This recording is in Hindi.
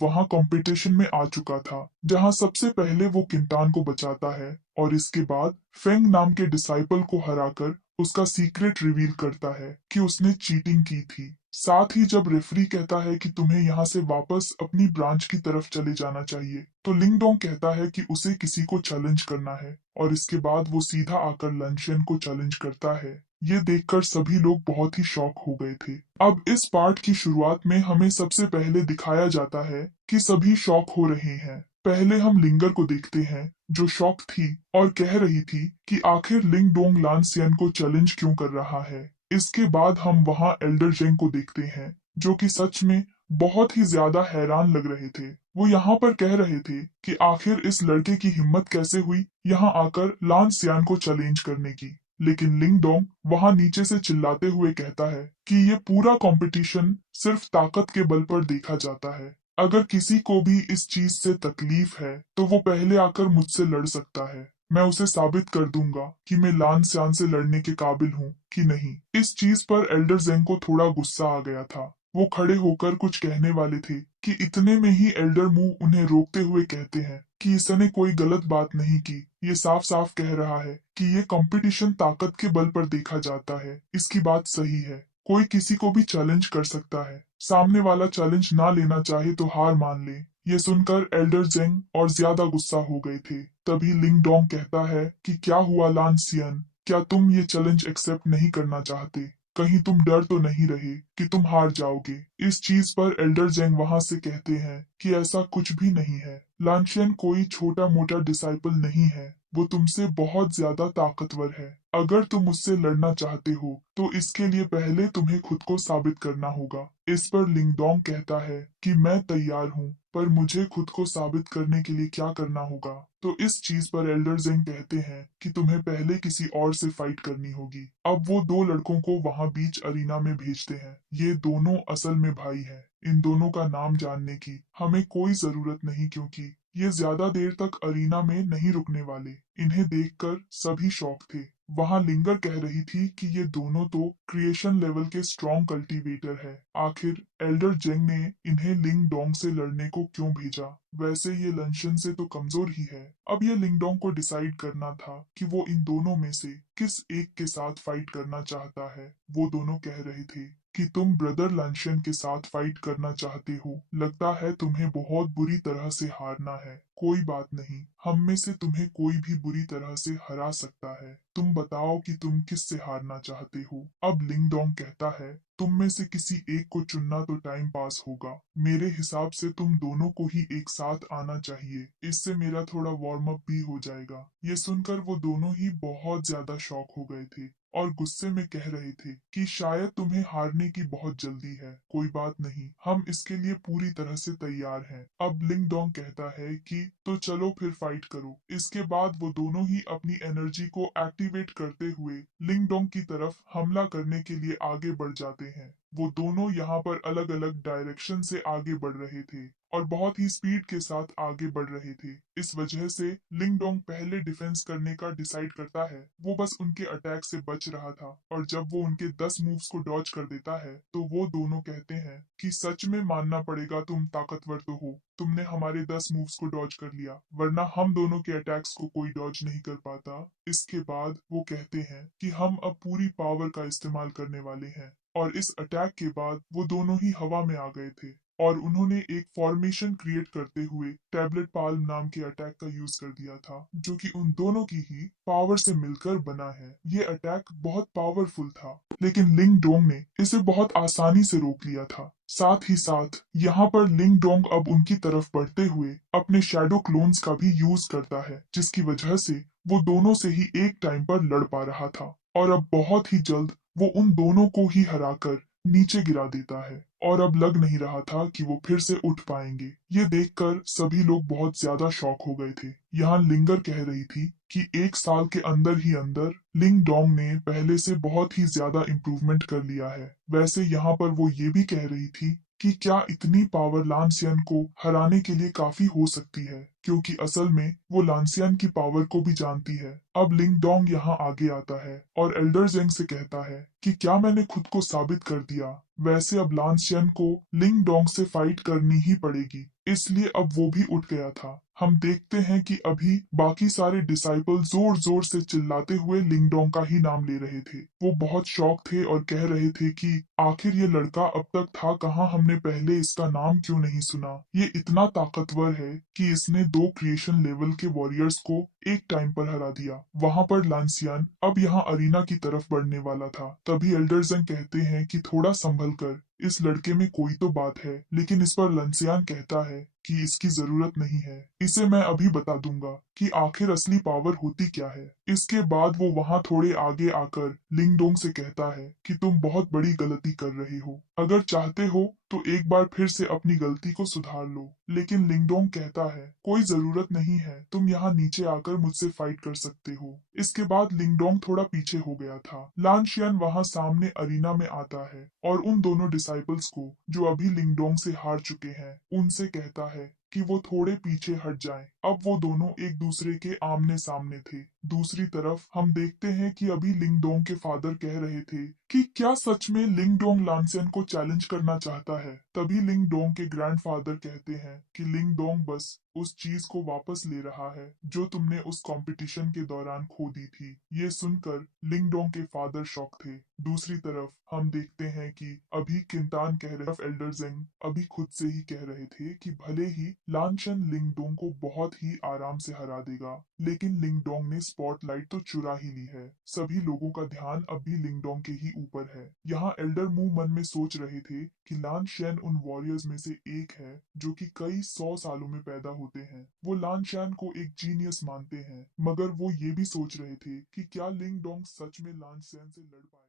वहां कंपटीशन में आ चुका था, जहां सबसे पहले वो किंटान को बचाता है और इसके बाद फेंग नाम के डिसाइपल को हराकर उसका सीक्रेट रिवील करता है कि उसने चीटिंग की थी। साथ ही जब रेफरी कहता है कि तुम्हें यहाँ से वापस अपनी ब्रांच की तरफ चले जाना चाहिए, तो लिंग डोंग कहता है कि उसे किसी को चैलेंज करना है और इसके बाद वो सीधा आकर लंशियन को चैलेंज करता है। ये देखकर सभी लोग बहुत ही शॉक हो गए थे। अब इस पार्ट की शुरुआत में हमें सबसे पहले दिखाया जाता है कि सभी शॉक हो रहे हैं। पहले हम लिंगर को देखते हैं जो शॉक थी और कह रही थी कि आखिर लिंग डोंग लानसियन को चैलेंज क्यों कर रहा है। इसके बाद हम वहां एल्डर जेंग को देखते हैं जो कि सच में बहुत ही ज्यादा हैरान लग रहे थे। वो यहाँ पर कह रहे थे कि आखिर इस लड़के की हिम्मत कैसे हुई यहाँ आकर लानसियान को चैलेंज करने की। लेकिन लिंग डोंग वहां नीचे से चिल्लाते हुए कहता है कि ये पूरा कंपटीशन सिर्फ ताकत के बल पर देखा जाता है। अगर किसी को भी इस चीज से तकलीफ है तो वो पहले आकर मुझसे लड़ सकता है। मैं उसे साबित कर दूंगा कि मैं लान सियान से लड़ने के काबिल हूँ कि नहीं। इस चीज पर एल्डर जेंग को थोड़ा गुस्सा आ गया था। वो खड़े होकर कुछ कहने वाले थे कि इतने में ही एल्डर मू उन्हें रोकते हुए कहते हैं कि इसने कोई गलत बात नहीं की। ये साफ साफ कह रहा है कि ये कंपटीशन ताकत के बल पर देखा जाता है। इसकी बात सही है, कोई किसी को भी चैलेंज कर सकता है। सामने वाला चैलेंज ना लेना चाहे तो हार मान ले। ये सुनकर एल्डर जेंग और ज्यादा गुस्सा हो गए थे। तभी लिंग डोंग कहता है कि क्या हुआ लान सियन, क्या तुम ये चैलेंज एक्सेप्ट नहीं करना चाहते? कहीं तुम डर तो नहीं रहे कि तुम हार जाओगे? इस चीज पर एल्डर जेंग वहां से कहते हैं कि ऐसा कुछ भी नहीं है। लानशियन कोई छोटा मोटा डिसाइपल नहीं है, वो तुमसे बहुत ज्यादा ताकतवर है। अगर तुम उससे लड़ना चाहते हो तो इसके लिए पहले तुम्हें खुद को साबित करना होगा। इस पर लिंगडोंग कहता है कि मैं तैयार हूँ, पर मुझे खुद को साबित करने के लिए क्या करना होगा? तो इस चीज पर एल्डर जेंग कहते हैं कि तुम्हें पहले किसी और से फाइट करनी होगी। अब वो दो लड़कों को वहां बीच अरीना में भेजते हैं। ये दोनों असल में भाई हैं। इन दोनों का नाम जानने की हमें कोई जरूरत नहीं क्योंकि ये ज्यादा देर तक अरीना में नहीं रुकने वाले। इन्हें देखकर सभी शॉक थे। वहां लिंगर कह रही थी कि ये दोनों तो क्रिएशन लेवल के स्ट्रॉन्ग कल्टीवेटर है। आखिर एल्डर जेंग ने इन्हें लिंग डोंग से लड़ने को क्यों भेजा? वैसे ये लंशन से तो कमजोर ही है। अब ये लिंगडोंग को डिसाइड करना था कि वो इन दोनों में से किस एक के साथ फाइट करना चाहता है। वो दोनों कह रहे थे कि तुम ब्रदर लंशन के साथ फाइट करना चाहते हो। लगता है तुम्हें बहुत बुरी तरह से हारना है। कोई बात नहीं, हम में से तुम्हें कोई भी बुरी तरह से हरा सकता है। तुम बताओ कि तुम किस से हारना चाहते हो? अब लिंगडोंग कहता है तुम में से किसी एक को चुनना तो टाइम पास होगा। मेरे हिसाब से तुम दोनों को ही एक साथ आना चाहिए, इससे मेरा थोड़ा वार्म अप भी हो जाएगा। ये सुनकर वो दोनों ही बहुत ज्यादा शॉक हो गए थे और गुस्से में कह रहे थे कि शायद तुम्हें हारने की बहुत जल्दी है। कोई बात नहीं, हम इसके लिए पूरी तरह से तैयार हैं। अब लिंग डोंग कहता है कि तो चलो फिर फाइट करो। इसके बाद वो दोनों ही अपनी एनर्जी को एक्टिवेट करते हुए लिंग डोंग की तरफ हमला करने के लिए आगे बढ़ जाते हैं। वो दोनों यहाँ पर अलग अलग डायरेक्शन से आगे बढ़ रहे थे और बहुत ही स्पीड के साथ आगे बढ़ रहे थे। इस वजह से लिंग डोंग पहले डिफेंस करने का डिसाइड करता है। वो बस उनके अटैक से बच रहा था और जब वो उनके 10 मूव्स को डॉज कर देता है तो वो दोनों कहते हैं कि सच में मानना पड़ेगा, तुम ताकतवर तो हो। तुमने हमारे 10 मूव्स को डॉज कर लिया, वरना हम दोनों के अटैक्स को कोई डॉज नहीं कर पाता। इसके बाद वो कहते हैं कि हम अब पूरी पावर का इस्तेमाल करने वाले हैं और इस अटैक के बाद वो दोनों ही हवा में आ गए थे और उन्होंने एक फॉर्मेशन क्रिएट करते हुए टैबलेट पाल्म नाम के अटैक का यूज कर दिया था, जो कि उन दोनों की ही पावर से मिलकर बना है। ये अटैक बहुत पावरफुल था, लेकिन लिंग डोंग ने इसे बहुत आसानी से रोक लिया था। साथ ही साथ यहाँ पर लिंग डोंग अब उनकी तरफ बढ़ते हुए अपने शैडो क्लोन्स का भी यूज करता है, जिसकी वजह से वो दोनों से ही एक टाइम पर लड़ पा रहा था और अब बहुत ही जल्द वो उन दोनों को ही हराकर नीचे गिरा देता है और अब लग नहीं रहा था कि वो फिर से उठ पाएंगे। ये देखकर सभी लोग बहुत ज्यादा शॉक हो गए थे। यहाँ लिंगर कह रही थी कि एक साल के अंदर ही अंदर लिंग डोंग ने पहले से बहुत ही ज्यादा इम्प्रूवमेंट कर लिया है। वैसे यहाँ पर वो ये भी कह रही थी कि क्या इतनी पावर लानसियन को हराने के लिए काफी हो सकती है? क्योंकि असल में वो लांसियन की पावर को भी जानती है। अब लिंग डोंग यहाँ आगे आता है और एल्डर जेंग से कहता है कि क्या मैंने खुद को साबित कर दिया। वैसे अब लांसियन को लिंग डोंग से फाइट करनी ही पड़ेगी, इसलिए अब वो भी उठ गया था। हम देखते हैं कि अभी बाकी सारे डिसाइपल जोर जोर से चिल्लाते हुए लिंगडोंग का ही नाम ले रहे थे। वो बहुत शौक थे और कह रहे थे कि आखिर ये लड़का अब तक था कहाँ, हमने पहले इसका नाम क्यों नहीं सुना। ये इतना ताकतवर है कि इसने 2 क्रिएशन लेवल के वॉरियर्स को एक टाइम पर हरा दिया। वहां पर लांसियन अब यहाँ अरीना की तरफ बढ़ने वाला था। तभी एल्डरजन कहते हैं कि थोड़ा संभल कर, इस लड़के में कोई तो बात है। लेकिन इस पर लंसियान कहता है कि इसकी जरूरत नहीं है, इसे मैं अभी बता दूंगा कि आखिर असली पावर होती क्या है। इसके बाद वो वहां थोड़े आगे आकर लिंगडोंग से कहता है कि तुम बहुत बड़ी गलती कर रहे हो, अगर चाहते हो तो एक बार फिर से अपनी गलती को सुधार लो। लेकिन लिंगडोंग कहता है कोई जरूरत नहीं है, तुम यहाँ नीचे आकर मुझसे फाइट कर सकते हो। इसके बाद लिंगडोंग थोड़ा पीछे हो गया था। लानशियन वहां सामने अरीना में आता है और उन दोनों डिसाइपल्स को जो अभी लिंगडोंग से हार चुके हैं उनसे कहता है कि वो थोड़े पीछे हट जाएं। अब वो दोनों एक दूसरे के आमने सामने थे। दूसरी तरफ हम देखते हैं कि अभी लिंगडोंग के फादर कह रहे थे कि क्या सच में लिंगडोंग लानसेन को चैलेंज करना चाहता है। तभी लिंगडोंग के ग्रैंडफादर कहते हैं कि लिंगडोंग बस उस चीज को वापस ले रहा है जो तुमने उस कंपटीशन के दौरान खो दी थी। ये सुनकर लिंगडोंग के फादर शॉक थे। दूसरी तरफ हम देखते हैं कि अभी किंतान कह रहे, एल्डर जेंग अभी खुद से ही कह रहे थे कि भले ही लानशन लिंगडोंग को बहुत ही आराम से हरा देगा, लेकिन लिंगडोंग ने स्पॉटलाइट तो चुरा ही ली है। सभी लोगों का ध्यान अभी लिंगडोंग के ही ऊपर है। यहाँ एल्डर मुंह मन में सोच रहे थे कि लान शेन उन वॉरियर्स में से एक है जो कि कई 100 सालों में पैदा होते हैं। वो लान शेन को एक जीनियस मानते हैं, मगर वो ये भी सोच रहे थे कि क्या लिंगडोंग सच में लान शेन से लड़ पाए।